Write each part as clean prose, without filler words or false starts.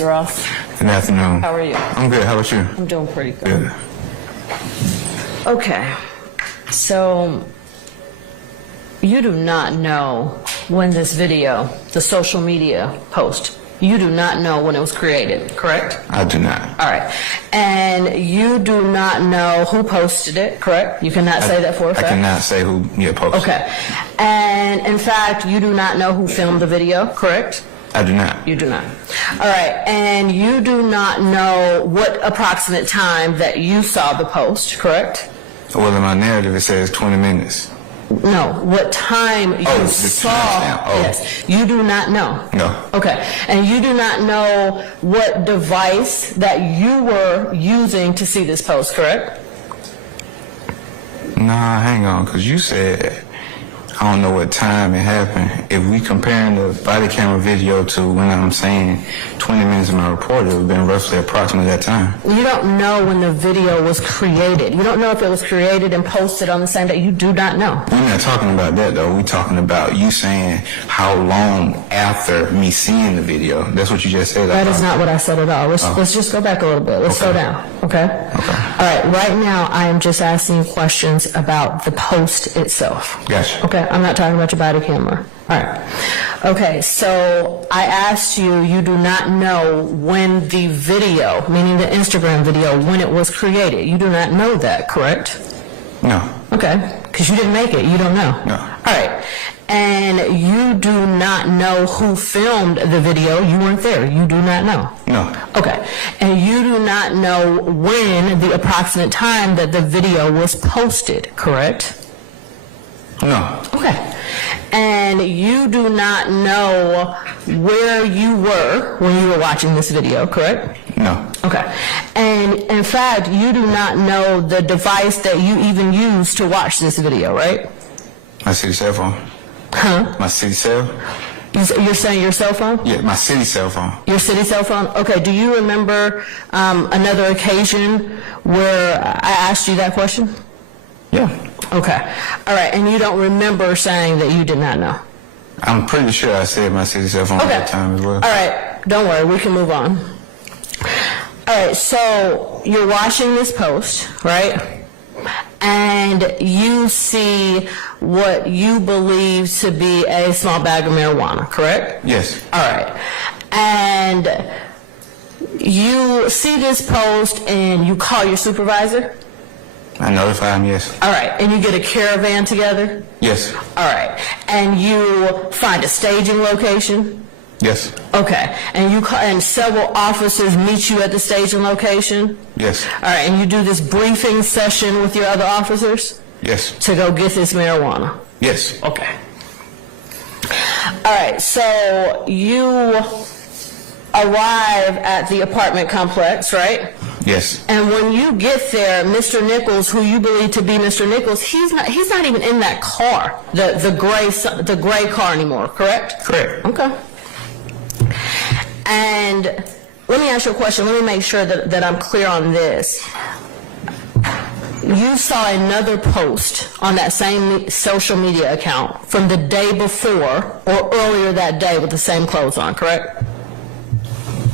Ross. Good afternoon. How are you? I'm good. How about you? I'm doing pretty good. Good. Okay. So, you do not know when this video, the social media post, you do not know when it was created, correct? I do not. All right. And you do not know who posted it, correct? You cannot say that for a fact? I cannot say who posted. Okay. And in fact, you do not know who filmed the video, correct? I do not. You do not. All right. And you do not know what approximate time that you saw the post, correct? Well, in my narrative, it says 20 minutes. No, what time you saw. Yes, you do not know. No. Okay, and you do not know what device that you were using to see this post, correct? Nah, hang on, because you said, I don't know what time it happened. If we comparing the body camera video to when I'm saying 20 minutes of my report, it would have been roughly approximately that time. You don't know when the video was created. You don't know if it was created and posted on the same day. You do not know. We're not talking about that, though. We're talking about you saying how long after me seeing the video. That's what you just said. That is not what I said at all. Let's just go back a little bit. Let's slow down, okay? Okay. All right, right now I am just asking you questions about the post itself. Gotcha. Okay, I'm not talking about your body camera. All right. Okay, so I asked you, you do not know when the video, meaning the Instagram video, when it was created. You do not know that, correct? No. Okay, because you didn't make it. You don't know. No. All right. And you do not know who filmed the video. You weren't there. You do not know. No. Okay. And you do not know when the approximate time that the video was posted, correct? No. Okay. And you do not know where you were when you were watching this video, correct? No. Okay. And in fact, you do not know the device that you even used to watch this video, right? My city cell phone. Huh? My city cell? You're saying your cell phone? Yeah, my city cell phone. Your city cell phone? Okay. Do you remember another occasion where I asked you that question? Yeah. Okay. All right. And you don't remember saying that you did not know? I'm pretty sure I said my city cell phone at that time as well. All right. Don't worry. We can move on. All right. So you're watching this post, right? And you see what you believe to be a small bag of marijuana, correct? Yes. All right. And you see this post and you call your supervisor? I notify him, yes. All right. And you get a caravan together? Yes. All right. And you find a staging location? Yes. Okay. And and several officers meet you at the staging location? Yes. All right. And you do this briefing session with your other officers? Yes. To go get this marijuana? Yes. Okay. All right. So you arrive at the apartment complex, right? Yes. And when you get there, Mr. Nichols, who you believe to be Mr. Nichols, he's not even in that car, the gray car anymore, correct? Correct. Okay. And let me ask you a question. Let me make sure that I'm clear on this. You saw another post on that same social media account from the day before or earlier that day with the same clothes on, correct?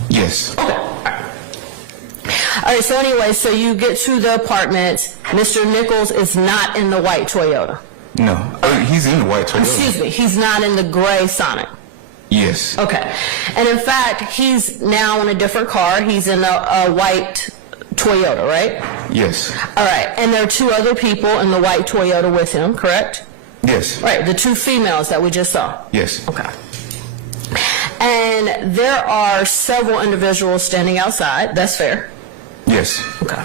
Yes. Okay. All right, so anyway, so you get to the apartment. Mr. Nichols is not in the white Toyota. No. He's in the white Toyota. Excuse me, he's not in the gray Sonic. Yes. Okay. And in fact, he's now in a different car. He's in a white Toyota, right? Yes. All right. And there are two other people in the white Toyota with him, correct? Yes. Right, the two females that we just saw. Yes. Okay. And there are several individuals standing outside. That's fair? Yes. Okay.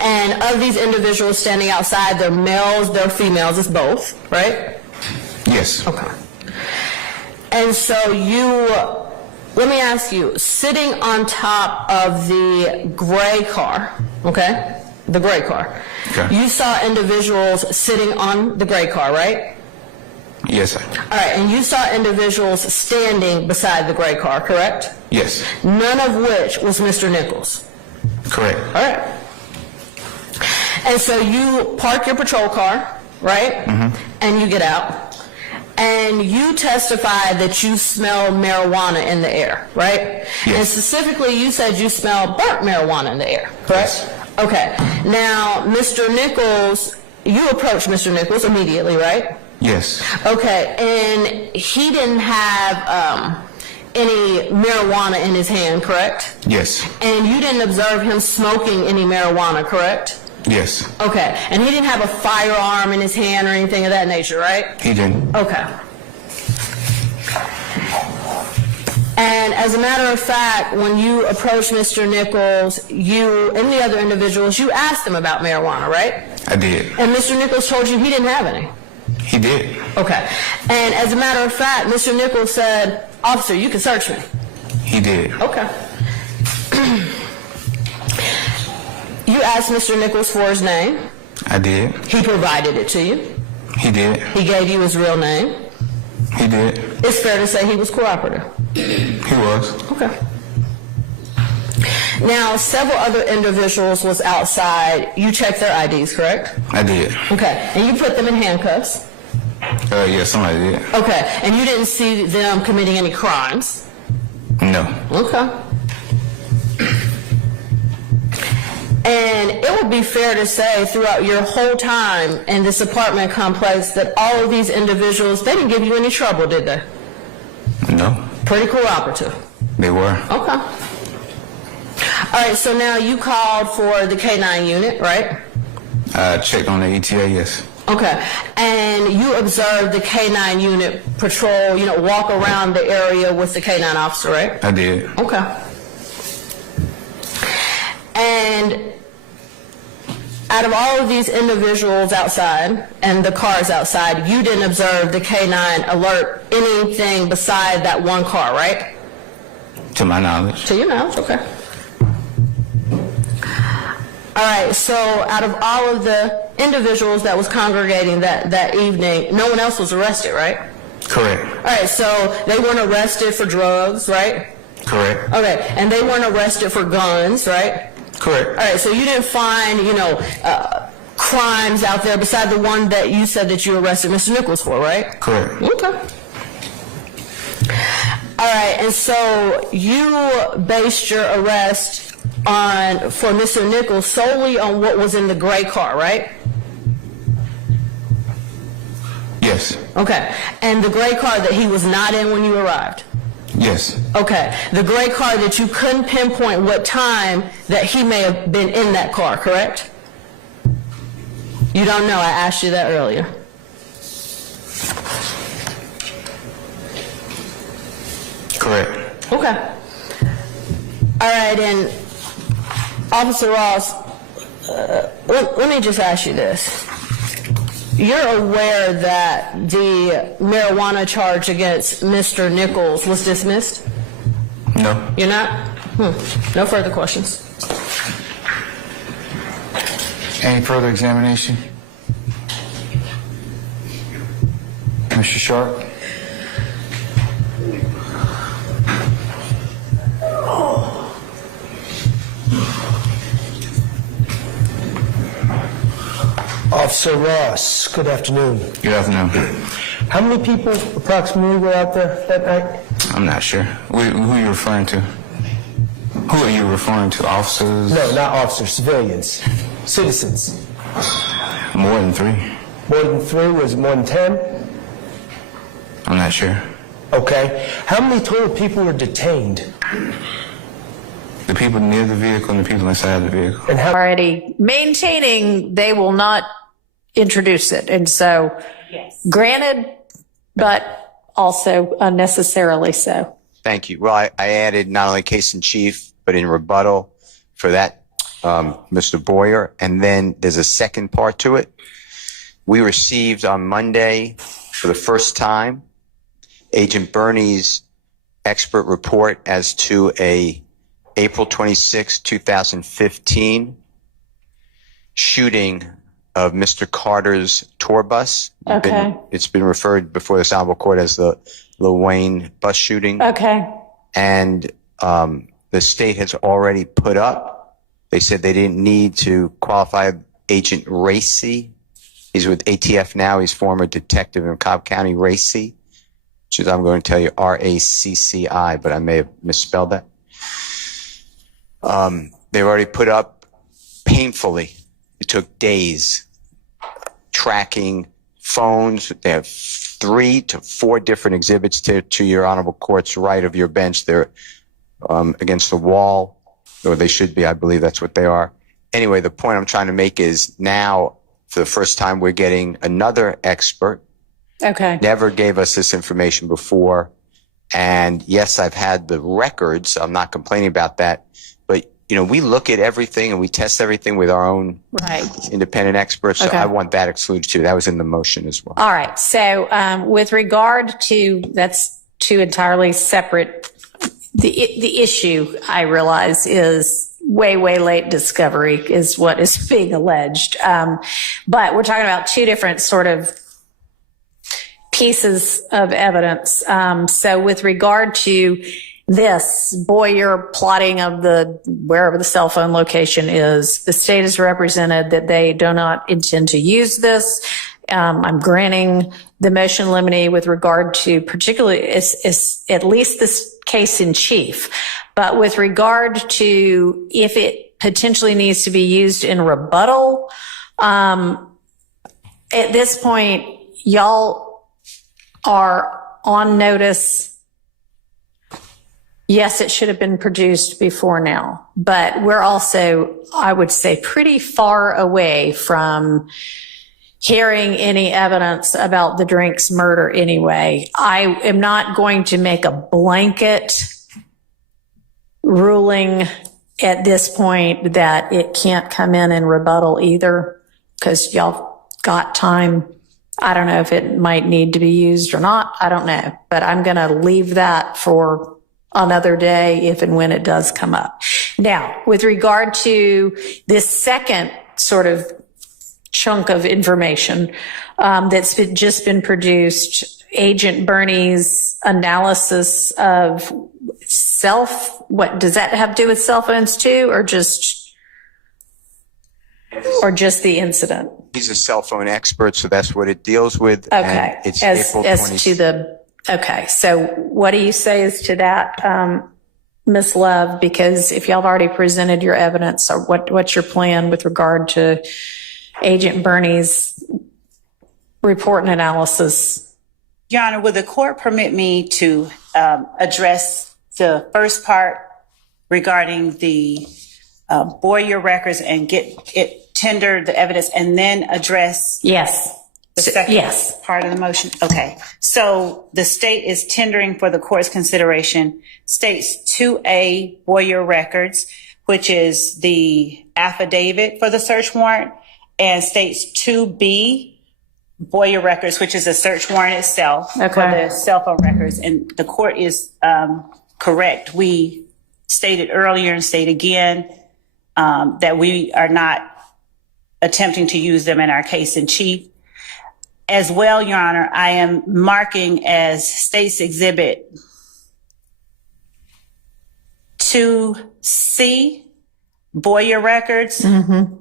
And of these individuals standing outside, they're males, they're females, it's both, right? Yes. Okay. And so let me ask you, sitting on top of the gray car, okay? The gray car. Okay. You saw individuals sitting on the gray car, right? Yes, sir. All right, and you saw individuals standing beside the gray car, correct? Yes. None of which was Mr. Nichols. Correct. All right. And so you park your patrol car, right? Mm-hmm. And you get out. And you testified that you smelled marijuana in the air, right? Yes. And specifically, you said you smelled burnt marijuana in the air, correct? Yes. Okay. Now, Mr. Nichols, you approached Mr. Nichols immediately, right? Yes. Okay. And he didn't have any marijuana in his hand, correct? Yes. And you didn't observe him smoking any marijuana, correct? Yes. Okay. And he didn't have a firearm in his hand or anything of that nature, right? He didn't. Okay. And as a matter of fact, when you approached Mr. Nichols, you and the other individuals, you asked them about marijuana, right? I did. And Mr. Nichols told you he didn't have any. He did. Okay. And as a matter of fact, Mr. Nichols said, "Officer, you can search me." He did. Okay. You asked Mr. Nichols for his name. I did. He provided it to you. He did. He gave you his real name. He did. It's fair to say he was cooperative. He was. Okay. Now, several other individuals was outside. You checked their IDs, correct? I did. Okay. And you put them in handcuffs. Yeah, somebody did. Okay. And you didn't see them committing any crimes. No. Okay. And it would be fair to say throughout your whole time in this apartment complex that all of these individuals, they didn't give you any trouble, did they? No. Pretty cooperative. They were. Okay. All right, so now you called for the K-9 unit, right? I checked on the ETA, yes. Okay. And you observed the K-9 unit patrol, walk around the area with the K-9 officer, right? I did. Okay. And out of all of these individuals outside and the cars outside, you didn't observe the K-9 alert anything beside that one car, right? To my knowledge. To your knowledge, okay. All right, so out of all of the individuals that was congregating that evening, no one else was arrested, right? Correct. All right, so they weren't arrested for drugs, right? Correct. Okay, and they weren't arrested for guns, right? Correct. All right, so you didn't find, crimes out there beside the one that you said that you arrested Mr. Nichols for, right? Correct. Okay. All right, and so you based your arrest for Mr. Nichols solely on what was in the gray car, right? Yes. Okay, and the gray car that he was not in when you arrived? Yes. Okay, the gray car that you couldn't pinpoint what time that he may have been in that car, correct? You don't know, I asked you that earlier. Correct. Okay. All right, and Officer Ross, let me just ask you this. You're aware that the marijuana charge against Mr. Nichols was dismissed? No. You're not? No further questions. Any further examination? Mr. Sharp? Officer Ross, good afternoon. Good afternoon. How many people approximately were out there that night? I'm not sure. Who are you referring to? Who are you referring to? Officers? No, not officers, civilians, citizens. More than 3. More than 3? Was it more than 10? I'm not sure. Okay. How many total people were detained? The people near the vehicle and the people inside the vehicle. And how? Already maintaining they will not introduce it. And so, granted, but also unnecessarily so. Thank you. Well, I added not only case in chief, but in rebuttal for that, Mr. Boyer. And then there's a second part to it. We received on Monday for the first time Agent Bernie's expert report as to a April 26, 2015 shooting of Mr. Carter's tour bus. Okay. It's been referred before this honorable court as the Lil Wayne bus shooting. Okay. And the state has already put up. They said they didn't need to qualify Agent Racy He's with ATF now. He's former detective in Cobb County, Racci, which is, I'm going to tell you, RACCI, but I may have misspelled that. They've already put up painfully. It took days tracking phones. They have 3 to 4 different exhibits to your honorable court's right of your bench. They're against the wall, or they should be. I believe that's what they are. Anyway, the point I'm trying to make is now, for the first time, we're getting another expert. Okay. Never gave us this information before. And yes, I've had the records. I'm not complaining about that. But, you know, we look at everything and we test everything with our own independent experts. So Okay. I want that excluded too. That was in the motion as well. All right. So with regard to, that's two entirely separate, the issue I realize is way late discovery is what is being alleged. But we're talking about two different sort of pieces of evidence. So with regard to this Boyer plotting of the wherever the cell phone location is, the state has represented that they do not intend to use this. I'm granting the motion limine with regard to particularly is at least this case in chief. But with regard to if it potentially needs to be used in rebuttal, at this point, y'all are on notice. Yes, it should have been produced before now, but we're also, I would say, pretty far away from hearing any evidence about the Drinks murder anyway. I am not going to make a blanket ruling at this point that it can't come in rebuttal either, because y'all got time. I don't know if it might need to be used or not. I don't know, but I'm going to leave that for another day if and when it does come up. Now, with regard to this second sort of chunk of information that's just been produced, Agent Bernie's analysis of what does that have to do with cell phones too, or just the incident? He's a cell phone expert, so that's what it deals with. Okay. And it's As April to 20th. the, okay. So what do you say as to that, Ms. Love? Because if y'all have already presented your evidence, or what's your plan with regard to Agent Bernie's report and analysis? Your Honor, would the court permit me to address the first part regarding the Boyer records and tender the evidence, and then address Yes. the second Yes. part of the motion? Okay. So the state is tendering for the court's consideration states 2A Boyer records, which is the affidavit for the search warrant, and states 2B Boyer records, which is a search warrant itself for the cell phone records. And the court is correct. We stated earlier and state again that we are not attempting to use them in our case in chief. As well, Your Honor, I am marking as State's Exhibit 2C Boyer records. Mm-hmm.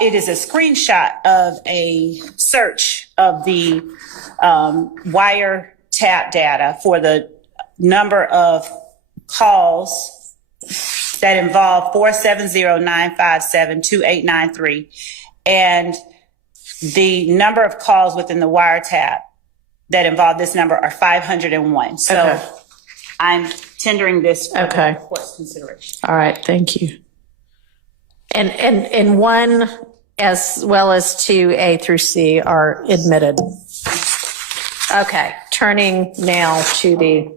It is a screenshot of a search of the wiretap data for the number of calls that involve 470-957-2893. And the number of calls within the wiretap that involve this number are 501. So Okay. I'm tendering this for Okay. the court's consideration. All right. Thank you. And 1 as well as 2A through C are admitted. Okay. Turning now to the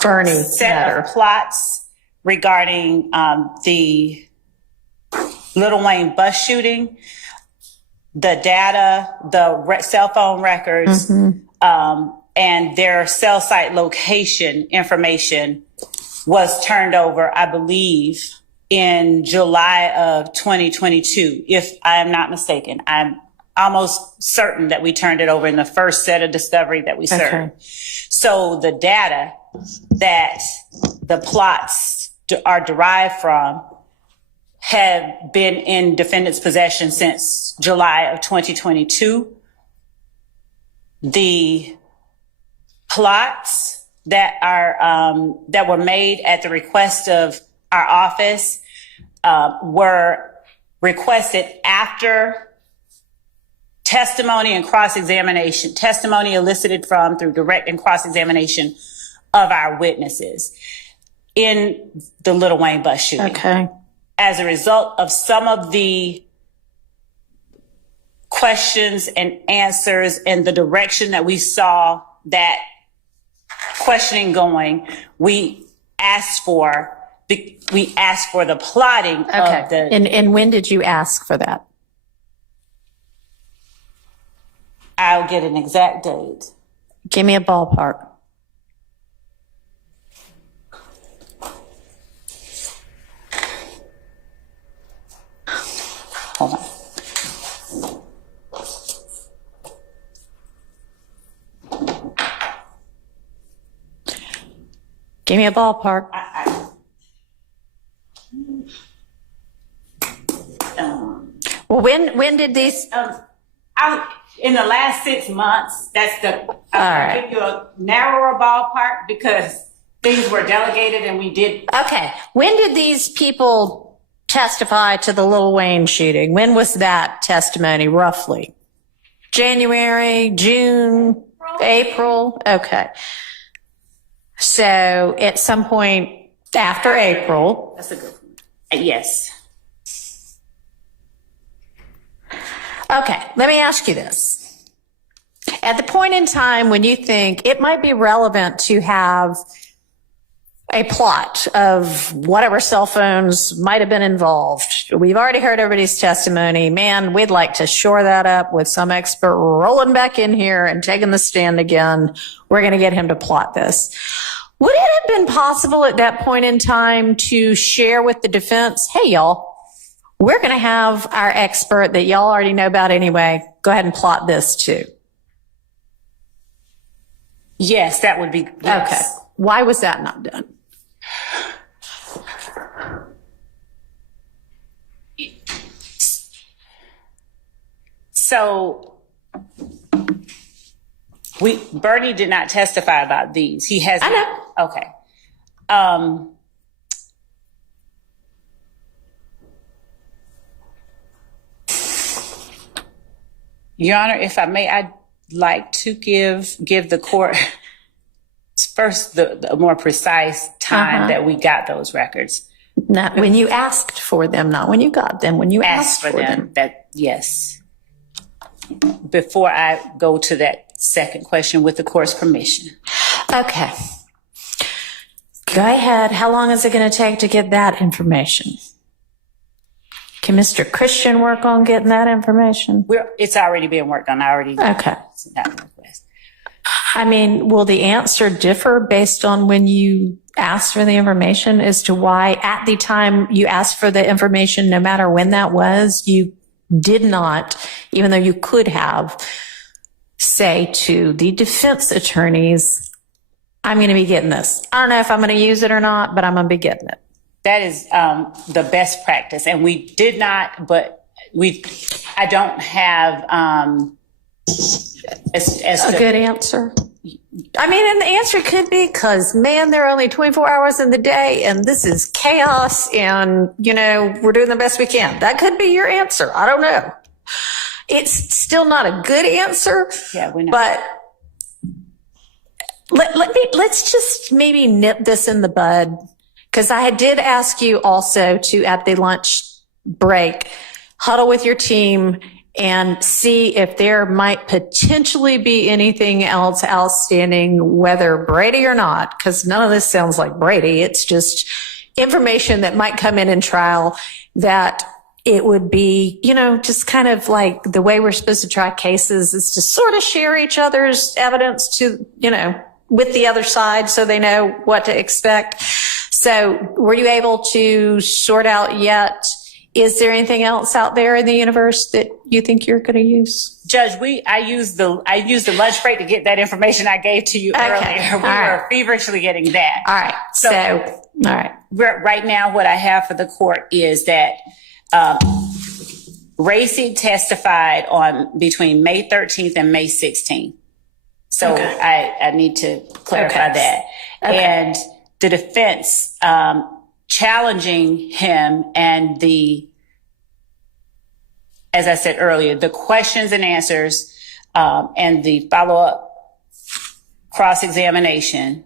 Bernie set matter. of plots regarding the Little Wayne bus shooting, the data, the cell phone records, and their cell site location information was turned over, I believe, in July of 2022, if I am not mistaken. I'm almost certain that we turned it over in the first set of discovery that we served. Okay. So the data that the plots are derived from have been in defendant's possession since July of 2022. The plots that were made at the request of our office were requested after testimony and cross-examination, testimony elicited from through direct and cross-examination of our witnesses in the Lil Wayne bus shooting. Okay. As a result of some of the questions and answers and the direction that we saw that questioning going, we asked for the plotting of the. And when did you ask for that? I'll get an exact date. Give me a ballpark. Hold on. Give me a ballpark. Well, when did these? In the last 6 months, that's the. right. Give you a narrower ballpark because things were delegated and we did. Okay. When did these people testify to the Lil Wayne shooting? When was that testimony, roughly? January, June, April? Okay. So at some point after April. That's a good one. Yes. Okay, let me ask you this. At the point in time when you think it might be relevant to have a plot of whatever cell phones might have been involved, we've already heard everybody's testimony. Man, we'd like to shore that up with some expert rolling back in here and taking the stand again. We're going to get him to plot this. Would it have been possible at that point in time to share with the defense, hey, y'all, we're going to have our expert that y'all already know about anyway. Go ahead and plot this too. Yes, that would be. Yes. Okay. Why was that not done? So Bernie did not testify about these. He has. I know. Okay. Your Honor, if I may, I'd like to give the court first the more precise time that we got those records. Not when you asked for them, not when you got them, when you asked for them. That, yes. Before I go to that second question with the court's permission. Okay. Go ahead. How long is it going to take to get that information? Can Mr. Christian work on getting that information? It's already being worked on. I already. Okay. Sent out the request. I mean, will the answer differ based on when you asked for the information as to why at the time you asked for the information, no matter when that was, you did not, even though you could have, say to the defense attorneys, I'm going to be getting this. I don't know if I'm going to use it or not, but I'm going to be getting it. That is the best practice. And we did not, but I don't have a good answer. I mean, and the answer could be because, man, there are only 24 hours in the day and this is chaos and, we're doing the best we can. That could be your answer. I don't know. It's still not a good answer. Yeah, we know. But let's just maybe nip this in the bud. Because I did ask you also to, at the lunch break, huddle with your team and see if there might potentially be anything else outstanding, whether Brady or not, because none of this sounds like Brady. It's just information that might come in trial that it would be, just kind of like the way we're supposed to try cases is to sort of share each other's evidence to, with the other side so they know what to expect. So were you able to sort out yet Is there anything else out there in the universe that you think you're going to use? Judge, I used the lunch break to get that information I gave to you earlier. We were feverishly getting that. All right. So all right. Right now, what I have for the court is that Racy testified on between May 13th and May 16th. So I need to clarify that. Okay. And the defense challenging him and as I said earlier, the questions and answers and the follow-up cross-examination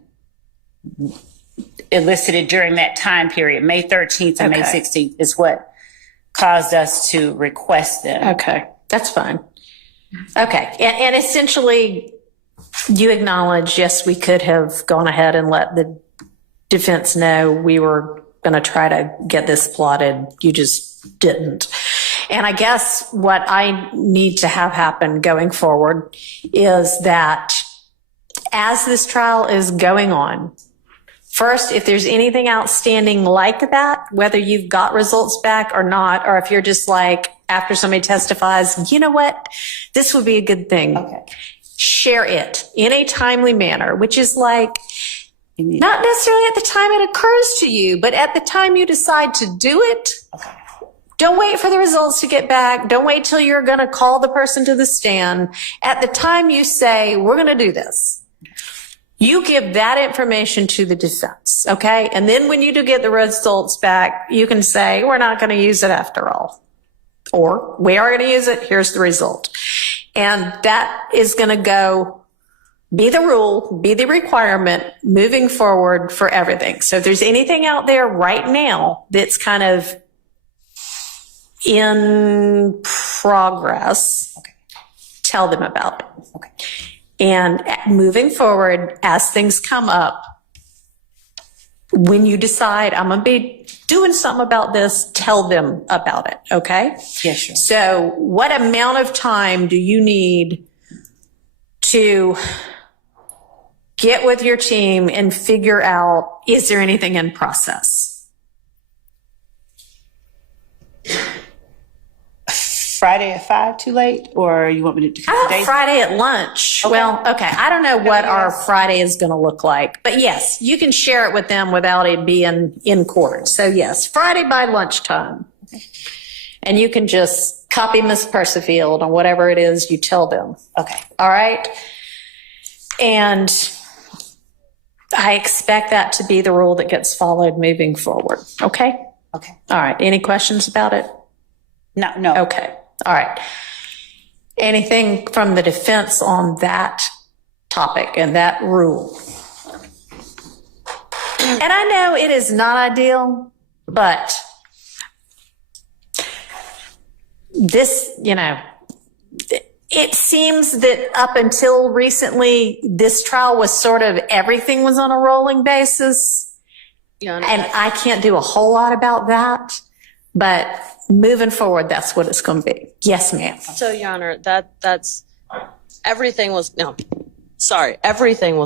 elicited during that time period, May 13th and May 16th, is what caused us to request them. Okay, that's fine. Okay, and essentially you acknowledge, yes, we could have gone ahead and let the defense know we were going to try to get this plotted. You just didn't. And I guess what I need to have happen going forward is that as this trial is going on, first, if there's anything outstanding like that, whether you've got results back or not, or if you're just like, after somebody testifies, you know what, this would be a good thing. Okay. Share it in a timely manner, which is like, not necessarily at the time it occurs to you, but at the time you decide to do it. Okay. Don't wait for the results to get back. Don't wait till you're going to call the person to the stand. At the time you say, we're going to do this, you give that information to the defense, okay? And then when you do get the results back, you can say, we're not going to use it after all. Or, we are going to use it, here's the result. And that is going to be the rule, be the requirement moving forward for everything. So if there's anything out there right now that's kind of in progress, tell them about it. Okay. And moving forward, as things come up, when you decide I'm going to be doing something about this, tell them about it. Okay? Yes, sure. So what amount of time do you need to get with your team and figure out, is there anything in process? Friday at 5 too late, or you want me to do Friday at lunch? Okay. Well, okay. I don't know what our Friday is going to look like, but yes, you can share it with them without it being in court. So yes, Friday by lunchtime. Okay. And you can just copy Ms. Persefield on whatever it is you tell them. Okay. All right. And I expect that to be the rule that gets followed moving forward. Okay. Okay. All right. Any questions about it? No. Okay. All right. Anything from the defense on that topic and that rule? And I know it is not ideal, but this, it seems that up until recently, this trial was sort of everything was on a rolling basis. And I can't do a whole lot about that, but moving forward, that's what it's going to be. Yes, ma'am. So, Your Honor, everything was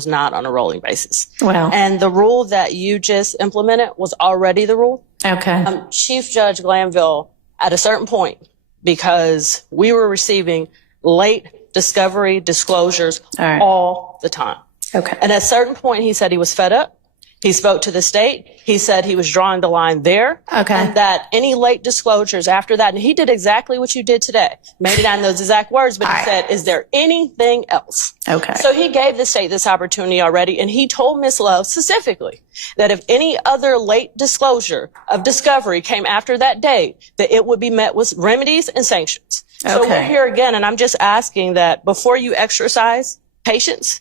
not on a rolling basis. Well, and the rule that you just implemented was already the rule. Okay. Chief Judge Glanville, at a certain point, because we were receiving late discovery disclosures all the time. Okay. And at a certain point, he said he was fed up. He spoke to the state. He said he was drawing the line there. Okay. And that any late disclosures after that, and he did exactly what you did today. Maybe not in those exact words, but he said, is there anything else? Okay. So he gave the state this opportunity already, and he told Ms. Love specifically that if any other late disclosure of discovery came after that date, that it would be met with remedies and sanctions. So we're here again, and I'm just asking that before you exercise patience.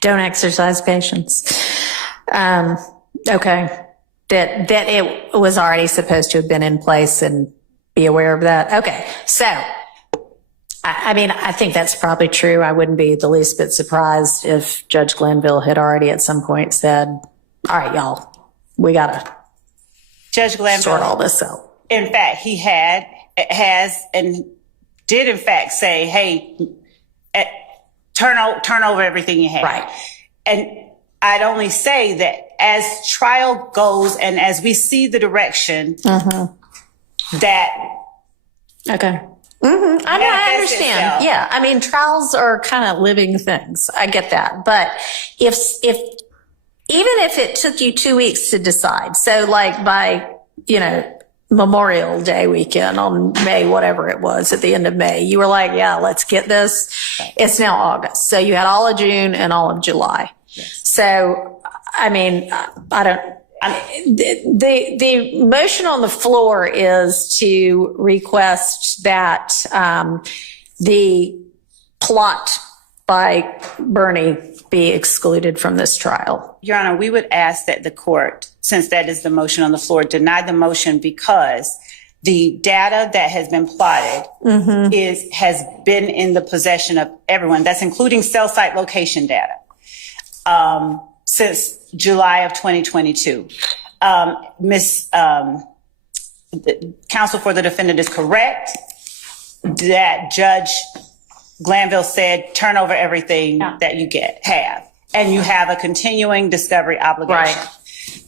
Don't exercise patience. Okay. That it was already supposed to have been in place and be aware of that. Okay. So, I think that's probably true. I wouldn't be the least bit surprised if Judge Glanville had already at some point said, all right, y'all, we got to Judge Glanville sort all this out. In fact, he has and did in fact say, hey, turn over everything you have. Right. And I'd only say that as trial goes and as we see the direction, that Okay. I manifests understand. itself. Yeah. I mean, trials are kind of living things. I get that. But if even if it took you 2 weeks to decide, so like by, Memorial Day weekend on May, whatever it was at the end of May, you were like, yeah, let's get this. It's now August. So you had all of June and all of July. So, I mean, the motion on the floor is to request that the plot by Bernie be excluded from this trial. Your Honor, we would ask that the court, since that is the motion on the floor, deny the motion because the data that has been plotted has been in the possession of everyone. That's including cell site location data since July of 2022. The counsel for the defendant is correct that Judge Glanville said, turn over everything that you have, and you have a continuing discovery obligation. Right.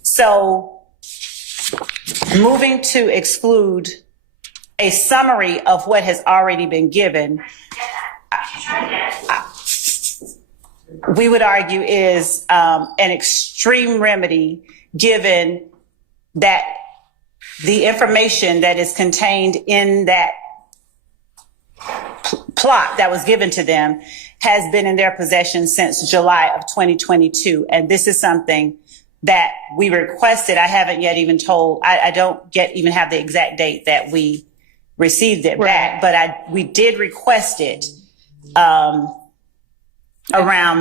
So moving to exclude a summary of what has already been given, we would argue is an extreme remedy given that the information that is contained in that plot that was given to them has been in their possession since July of 2022. And this is something that we requested. I haven't yet even told, I don't yet even have the exact date that we received it back, but we did request it around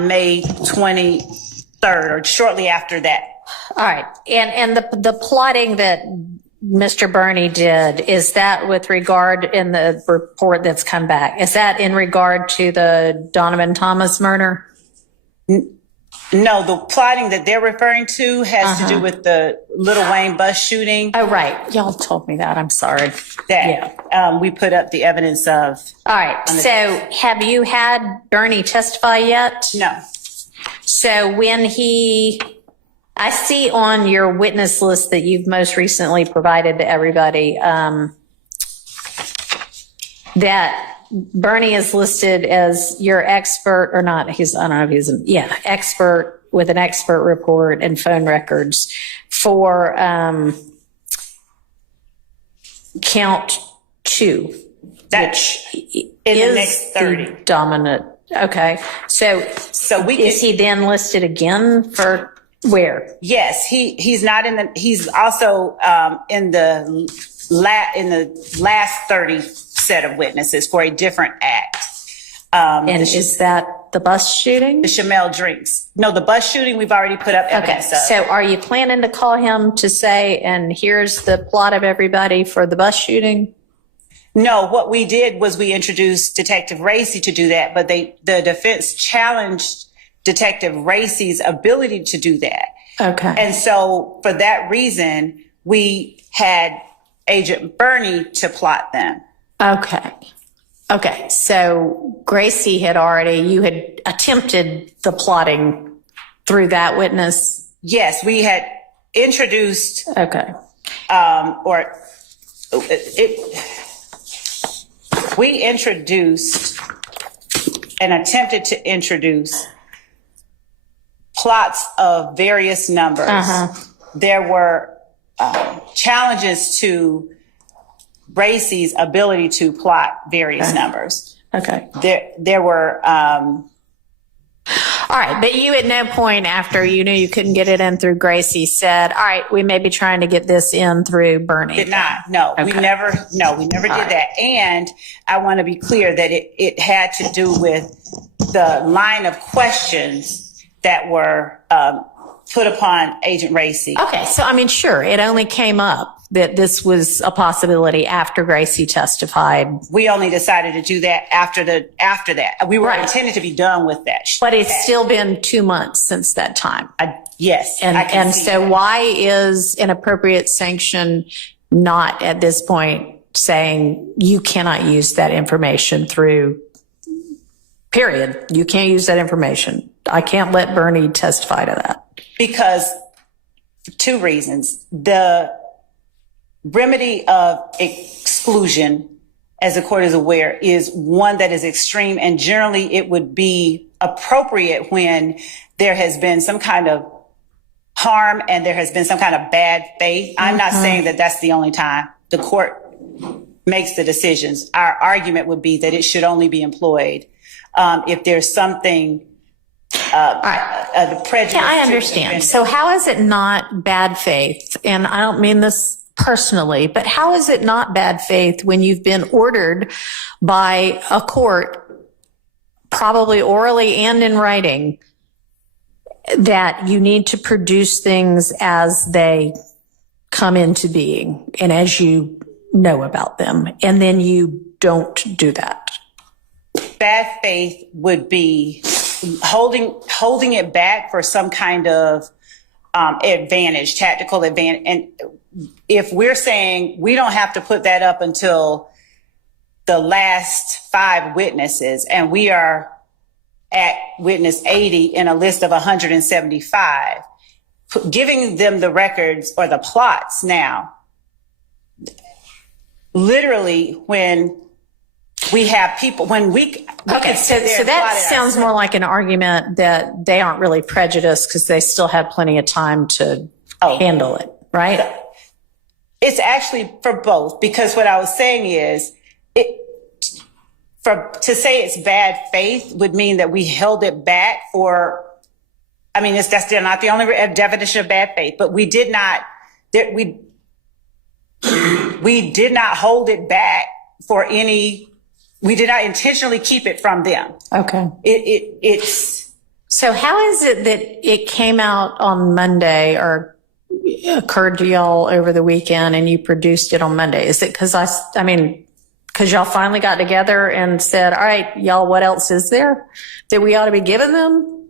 May 23rd or shortly after that. All right. And the plotting that Mr. Bernie did, is that with regard in the report that's come back? Is that in regard to the Donovan Thomas murder? No, the plotting that they're referring to has to do with the Lil Wayne bus shooting. Oh, right. Y'all told me that. I'm sorry. That we put up the evidence of. All right. So have you had Bernie testify yet? No. So when I see on your witness list that you've most recently provided to everybody, that Bernie is listed as your expert or not. I don't know if he's expert with an expert report and phone records for count 2, which in is the next 30. the dominant. Okay. So is he then listed again for where? Yes, he's not he's also in the last 30 set of witnesses for a different act. And is that the bus shooting? The Chamel drinks. No, the bus shooting we've already put up evidence of. So are you planning to call him to say, and here's the plot of everybody for the bus shooting? No, what we did was we introduced Detective Racy to do that, but the defense challenged Detective Racy's ability to do that. Okay. And so for that reason, we had Agent Bernie to plot them. Okay. So Gracie you had attempted the plotting through that witness? Yes, we had introduced. Okay. We introduced and attempted to introduce plots of various numbers. There were challenges to Racy's ability to plot various numbers. Okay. There were. All right, but you at no point after you knew you couldn't get it in through Gracie said, all right, we may be trying to get this in through Bernie. Did not. No, okay. We never did that. And I want to be clear that it had to do with the line of questions that were put upon Agent Racy. Okay, so I mean, sure, it only came up that this was a possibility after Gracie testified. We only decided to do that after that. We were intended to be done with that. But it's still been 2 months since that time. Yes. And so why is an appropriate sanction not at this point saying you cannot use that information through, period. You can't use that information. I can't let Bernie testify to that. Because 2 reasons. remedy of exclusion, as the court is aware, is one that is extreme, and generally it would be appropriate when there has been some kind of harm and there has been some kind of bad faith. I'm not saying that that's the only time the court makes the decisions. Our argument would be that it should only be employed if there's something the prejudice. Yeah, I understand. So how is it not bad faith? And I don't mean this personally, but how is it not bad faith when you've been ordered by a court, probably orally and in writing, that you need to produce things as they come into being and as you know about them, and then you don't do that? Bad faith would be holding it back for some kind of advantage, tactical advantage. And if we're saying we don't have to put that up until the last 5 witnesses, and we are at witness 80 in a list of 175, giving them the records or the plots now, literally when we have people, when we okay, so that sounds more like an argument that they aren't really prejudiced because they still have plenty of time to handle it, right? It's actually for both, because what I was saying is, to say it's bad faith would mean that we held it back for, I mean, that's still not the only definition of bad faith, but we did not hold it back for any. We did not intentionally keep it from them. Okay. It's. So how is it that it came out on Monday or occurred to y'all over the weekend and you produced it on Monday? Is it because because y'all finally got together and said, all right, y'all, what else is there that we ought to be giving them?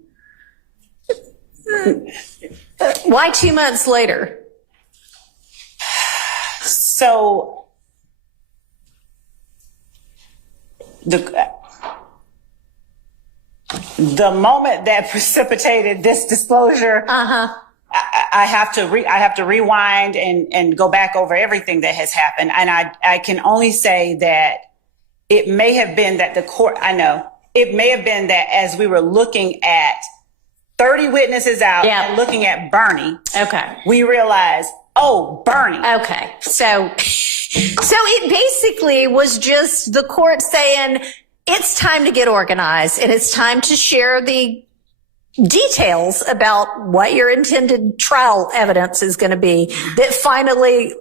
Why 2 months later? So the moment that precipitated this disclosure, I have to rewind and go back over everything that has happened. And I can only say that it may have been that the court, it may have been that as we were looking at 30 witnesses out and looking at Bernie, we realized, Bernie. Okay. So it basically was just the court saying, it's time to get organized and it's time to share the details about what your intended trial evidence is going to be, that finally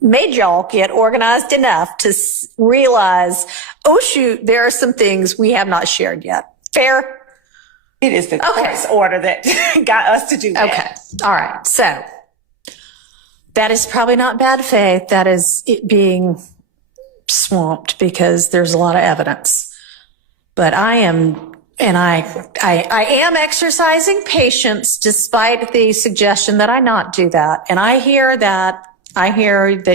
made y'all get organized enough to realize, oh shoot, there are some things we have not shared yet. Fair? It is the court's order that got us to do that. Okay. All right. So that is probably not bad faith. That is it being swamped because there's a lot of evidence. But I am exercising patience despite the suggestion that I not do that. And I hear that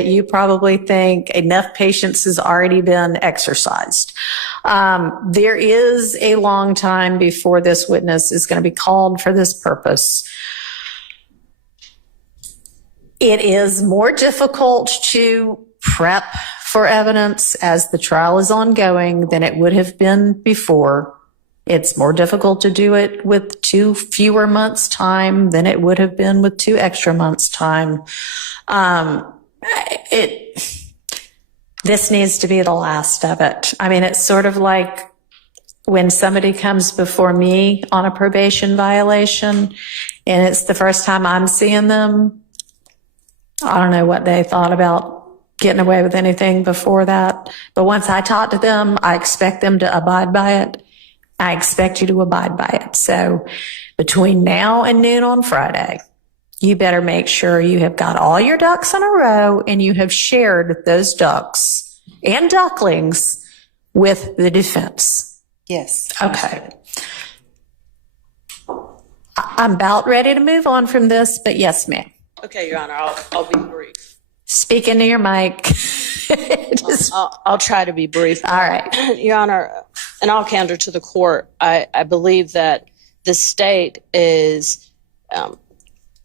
you probably think enough patience has already been exercised. There is a long time before this witness is going to be called for this purpose. It is more difficult to prep for evidence as the trial is ongoing than it would have been before. It's more difficult to do it with 2 fewer months' time than it would have been with 2 extra months' time. This needs to be the last of it. I mean, it's sort of like when somebody comes before me on a probation violation and it's the first time I'm seeing them. I don't know what they thought about getting away with anything before that. But once I talk to them, I expect them to abide by it. I expect you to abide by it. So between now and noon on Friday, you better make sure you have got all your ducks in a row and you have shared those ducks and ducklings with the defense. Yes. Okay. I'm about ready to move on from this, but yes, ma'am. Okay, Your Honor, I'll be brief. Speak into your mic. I'll try to be brief. All right. Your Honor, in all candor to the court, I believe that the state is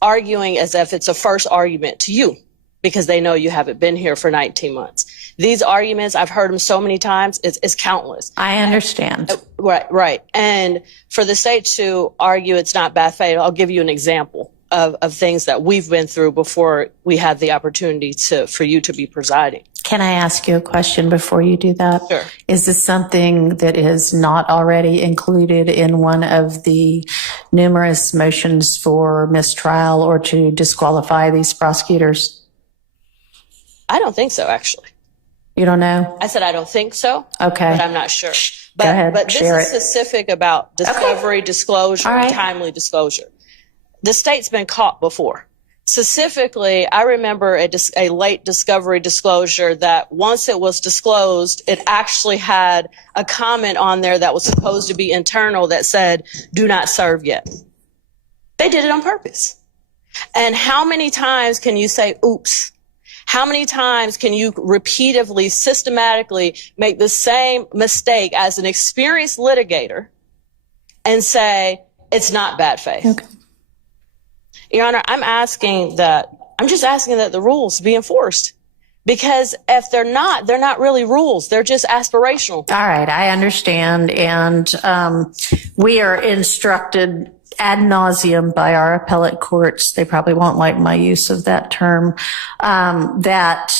arguing as if it's a first argument to you. because they know you haven't been here for 19 months. These arguments, I've heard them so many times, it's countless. I understand. Right. And for the state to argue it's not bad faith, I'll give you an example of things that we've been through before we had the opportunity for you to be presiding. Can I ask you a question before you do that? Sure. Is this something that is not already included in one of the numerous motions for mistrial or to disqualify these prosecutors? I don't think so, actually. You don't know? I said I don't think so. Okay. But I'm not sure. Go ahead, But this share is it. specific about discovery, disclosure, All right. and timely disclosure. The state's been caught before. Specifically, I remember a late discovery disclosure that once it was disclosed, it actually had a comment on there that was supposed to be internal that said, "Do not serve yet." They did it on purpose. And how many times can you say, oops? How many times can you repeatedly, systematically make the same mistake as an experienced litigator and say, it's not bad faith? Okay. Your Honor, I'm just asking that the rules be enforced. Because if they're not really rules. They're just aspirational. All right, I understand. And we are instructed ad nauseum by our appellate courts, they probably won't like my use of that term, that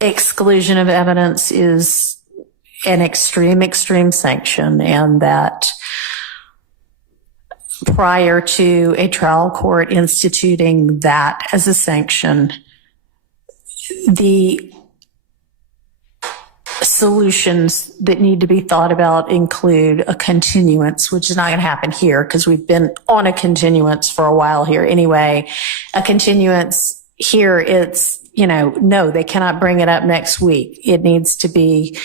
exclusion of evidence is an extreme sanction, and that prior to a trial court instituting that as a sanction, the solutions that need to be thought about include a continuance, which is not going to happen here because we've been on a continuance for a while here anyway. A continuance here, it's, no, they cannot bring it up next week. It needs to be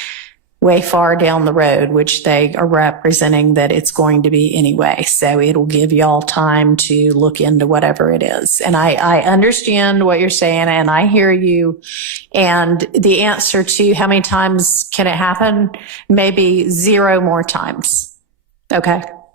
way far down the road, which they are representing that it's going to be anyway. So it'll give y'all time to look into whatever it is. And I understand what you're saying, and I hear you. And the answer to how many times can it happen? Maybe 0 more times. Okay.